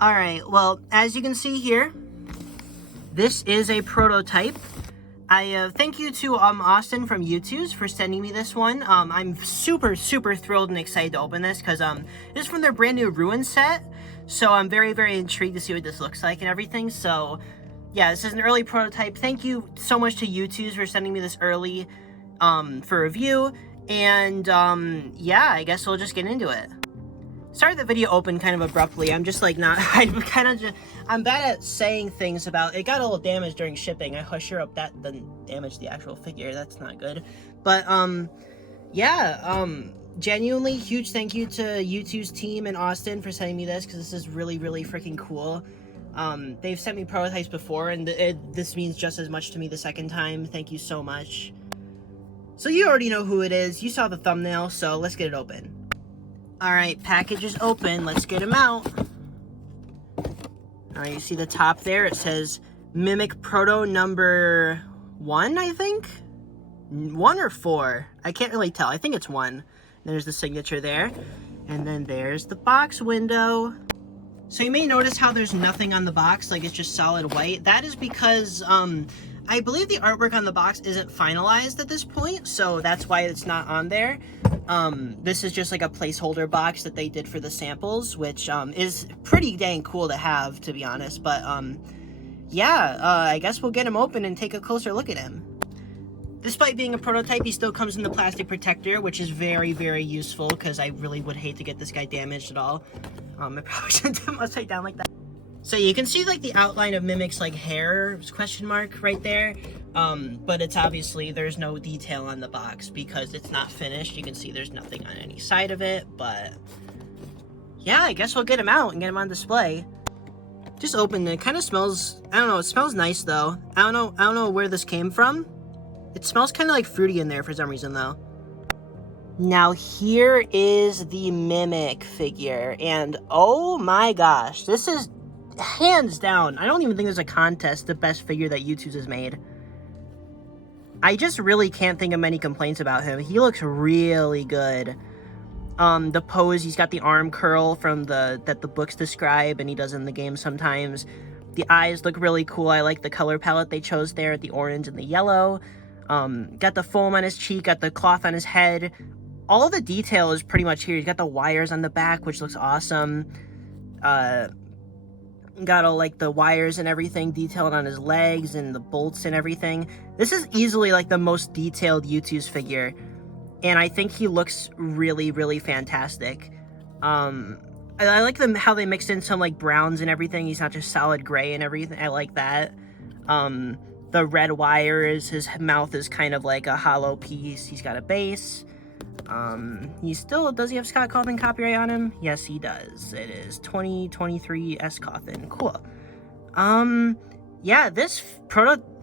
Alright, well, as you can see here, this is a prototype. I thank you to Austin from YouTooz for sending me this one. I'm super thrilled and excited to open this because this is from their brand new Ruin set. So I'm very intrigued to see what this looks like and everything. So yeah, this is an early prototype. Thank you so much to YouTooz for sending me this early for review. And yeah, I guess we'll just get into it. Sorry the video opened kind of abruptly. I'm just like not, I'm bad at saying things about, it got a little damaged during shipping. I sure hope that doesn't damage the actual figure. That's not good. But yeah, genuinely huge thank you to YouTooz team and Austin for sending me this, because this is really freaking cool. They've sent me prototypes before, and this means just as much to me the second time. Thank you so much. So you already know who it is. You saw the thumbnail, so let's get it open. Alright, package is open. Let's get him out. Alright, you see the top there? It says Mimic Proto number 1, I think? 1 or 4? I can't really tell. I think it's 1. There's the signature there. And then there's the box window. So you may notice how there's nothing on the box, like it's just solid white. That is because, I believe the artwork on the box isn't finalized at this point, so that's why it's not on there. This is just like a placeholder box that they did for the samples, which is pretty dang cool to have, to be honest. But yeah, I guess we'll get him open and take a closer look at him. Despite being a prototype, he still comes in the plastic protector, which is very useful, because I really would hate to get this guy damaged at all. I probably shouldn't have him upside down like that. So you can see like the outline of Mimic's like hair question mark right there, but it's obviously there's no detail on the box because it's not finished. You can see there's nothing on any side of it, but yeah, I guess we'll get him out and get him on display. Just opened it. It kind of smells, I don't know, it smells nice though. I don't know where this came from. It smells kind of like fruity in there for some reason though. Now here is the Mimic figure, and oh my gosh, this is hands down, I don't even think there's a contest, the best figure that YouTooz has made. I just really can't think of many complaints about him. He looks really good. The pose, he's got the arm curl from that the books describe and he does in the game sometimes. The eyes look really cool. I like the color palette they chose there, the orange and the yellow. Got the foam on his cheek, got the cloth on his head. All the detail is pretty much here. He's got the wires on the back, which looks awesome. Got all like the wires and everything detailed on his legs and the bolts and everything. This is easily like the most detailed YouTooz figure, and I think he looks really fantastic. I like how they mixed in some like browns and everything. He's not just solid gray and everything. I like that. The red wires, his mouth is kind of like a hollow piece. He's got a base. Does he have Scott Cawthon copyright on him? Yes, he does. It is 2023 S. Cawthon. Cool. Yeah,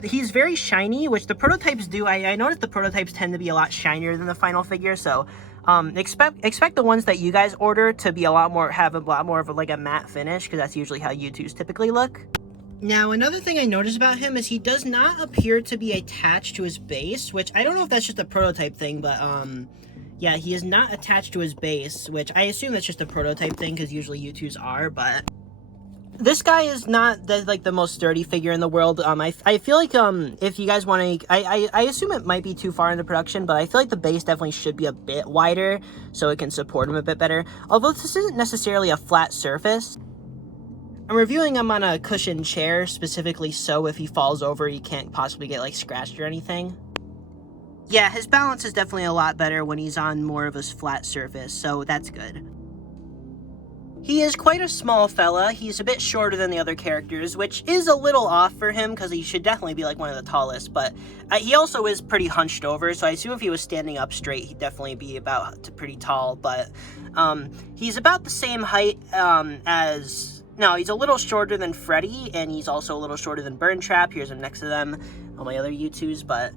he's very shiny, which the prototypes do. I noticed the prototypes tend to be a lot shinier than the final figure, so, expect the ones that you guys order to be have a lot more of like a matte finish, because that's usually how YouTooz typically look. Now, another thing I noticed about him is he does not appear to be attached to his base, which I don't know if that's just a prototype thing, but, yeah, he is not attached to his base, which I assume that's just a prototype thing, because usually YouTooz are, but this guy is not the most sturdy figure in the world. I feel like, if you guys want to, I assume it might be too far into production, but I feel like the base definitely should be a bit wider, so it can support him a bit better. Although this isn't necessarily a flat surface. I'm reviewing him on a cushioned chair, specifically so if he falls over, he can't possibly get, like, scratched or anything. Yeah, his balance is definitely a lot better when he's on more of a flat surface, so that's good. He is quite a small fella. He's a bit shorter than the other characters, which is a little off for him, because he should definitely be, like, one of the tallest, but he also is pretty hunched over, so I assume if he was standing up straight, he'd definitely be pretty tall, but he's about the same height No, he's a little shorter than Freddy, and he's also a little shorter than Burntrap. Here's him next to them, all my other YouTooz, but,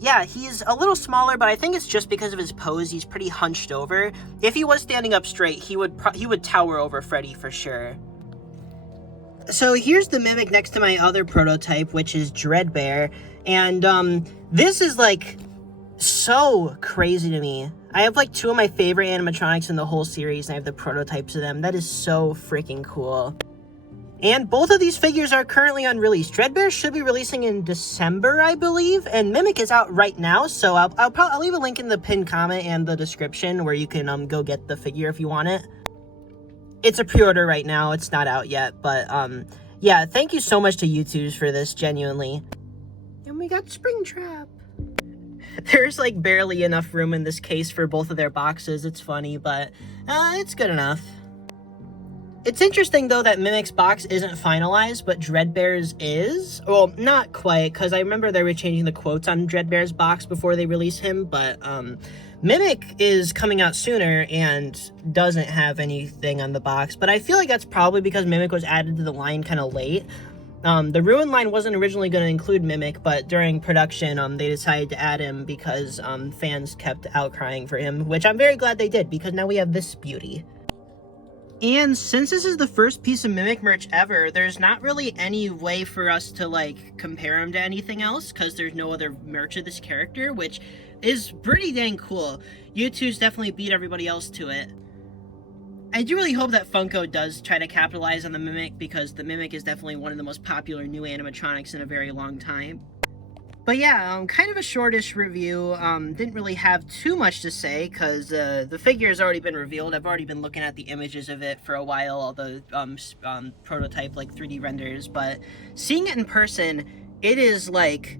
yeah, he's a little smaller, but I think it's just because of his pose. He's pretty hunched over. If he was standing up straight, he would tower over Freddy for sure. So here's the Mimic next to my other prototype, which is Dreadbear, and, this is, like, so crazy to me. I have like 2 of my favorite animatronics in the whole series, and I have the prototypes of them. That is so freaking cool. And both of these figures are currently unreleased. Dreadbear should be releasing in December, I believe, and Mimic is out right now, so I'll leave a link in the pinned comment and the description where you can go get the figure if you want it. It's a pre-order right now, it's not out yet, but yeah, thank you so much to YouTooz for this, genuinely. And we got Springtrap. There's like barely enough room in this case for both of their boxes. It's funny, but it's good enough. It's interesting, though, that Mimic's box isn't finalized, but Dreadbear's is. Well, not quite, because I remember they were changing the quotes on Dreadbear's box before they release him, but Mimic is coming out sooner and doesn't have anything on the box, but I feel like that's probably because Mimic was added to the line kind of late. The Ruin line wasn't originally going to include Mimic, but during production, they decided to add him because fans kept outcrying for him, which I'm very glad they did, because now we have this beauty. And since this is the first piece of Mimic merch ever, there's not really any way for us to, like, compare him to anything else, because there's no other merch of this character, which is pretty dang cool. YouTooz definitely beat everybody else to it. I do really hope that Funko does try to capitalize on the Mimic, because the Mimic is definitely one of the most popular new animatronics in a very long time. But yeah, kind of a shortish review. Didn't really have too much to say, because the figure has already been revealed. I've already been looking at the images of it for a while, all the prototype, like, 3D renders, but seeing it in person, it is, like,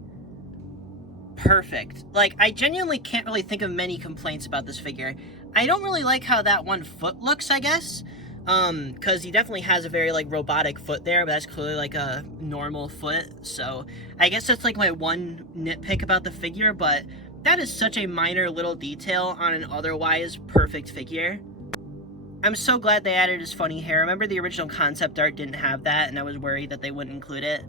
perfect. Like, I genuinely can't really think of many complaints about this figure. I don't really like how that one foot looks, I guess. Because he definitely has a very, like, robotic foot there, but that's clearly, like, a normal foot, so I guess that's, like, my one nitpick about the figure, but that is such a minor little detail on an otherwise perfect figure. I'm so glad they added his funny hair. Remember, the original concept art didn't have that, and I was worried that they wouldn't include it.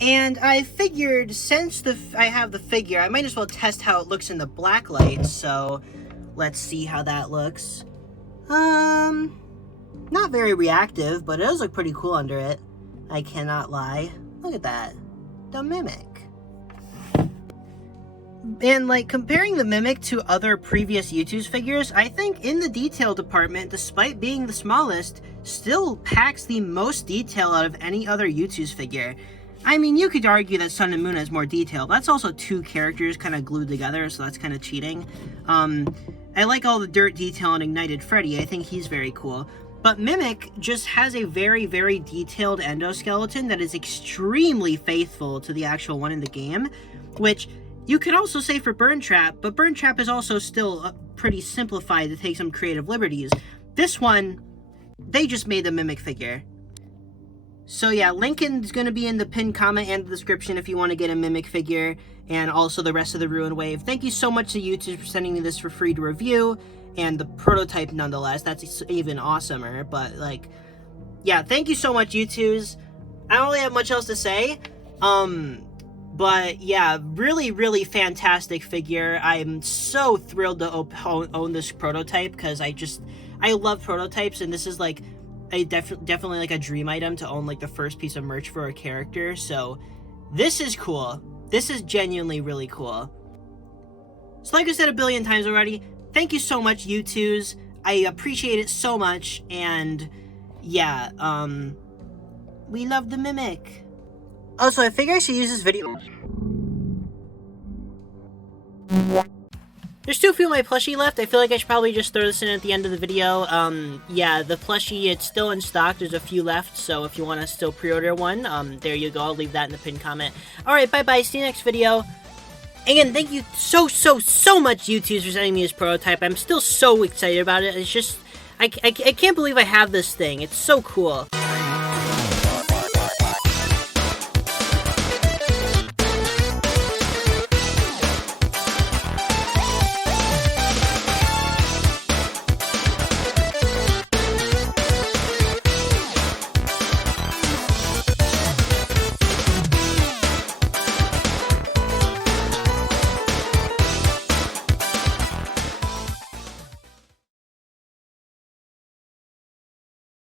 And I figured, since I have the figure, I might as well test how it looks in the black light, so let's see how that looks. Not very reactive, but it does look pretty cool under it. I cannot lie. Look at that. The Mimic. And, like, comparing the Mimic to other previous YouTooz figures, I think in the detail department, despite being the smallest, still packs the most detail out of any other YouTooz figure. I mean, you could argue that Sun and Moon has more detail, but that's also 2 characters kind of glued together, so that's kind of cheating. I like all the dirt detail on Ignited Freddy. I think he's very cool. But Mimic just has a very, very detailed endoskeleton that is extremely faithful to the actual one in the game, which you could also say for Burn Trap, but Burn Trap is also still pretty simplified to take some creative liberties. This one, they just made the Mimic figure. So yeah, link is going to be in the pinned comment and the description if you want to get a Mimic figure, and also the rest of the Ruin Wave. Thank you so much to YouTooz for sending me this for free to review. And the prototype, nonetheless, that's even awesomer, but, like, yeah, thank you so much, YouTooz. I don't really have much else to say, but, yeah, really, really fantastic figure. I'm so thrilled to own this prototype, because I love prototypes, and this is, like, definitely, like, a dream item to own, like, the first piece of merch for a character, so this is cool. This is genuinely really cool. So, like I said a billion times already, thank you so much, YouTooz. I appreciate it so much, and yeah, we love the Mimic. Also, I figure I should use this video. There's still a few of my plushie left. I feel like I should probably just throw this in at the end of the video. Yeah, the plushie, it's still in stock. There's a few left, so if you want to still pre-order one, there you go. I'll leave that in the pinned comment. Alright, bye-bye. See you next video. Again, thank you so much, YouTooz, for sending me this prototype. I'm still so excited about it. It's just, I can't believe I have this thing. It's so cool.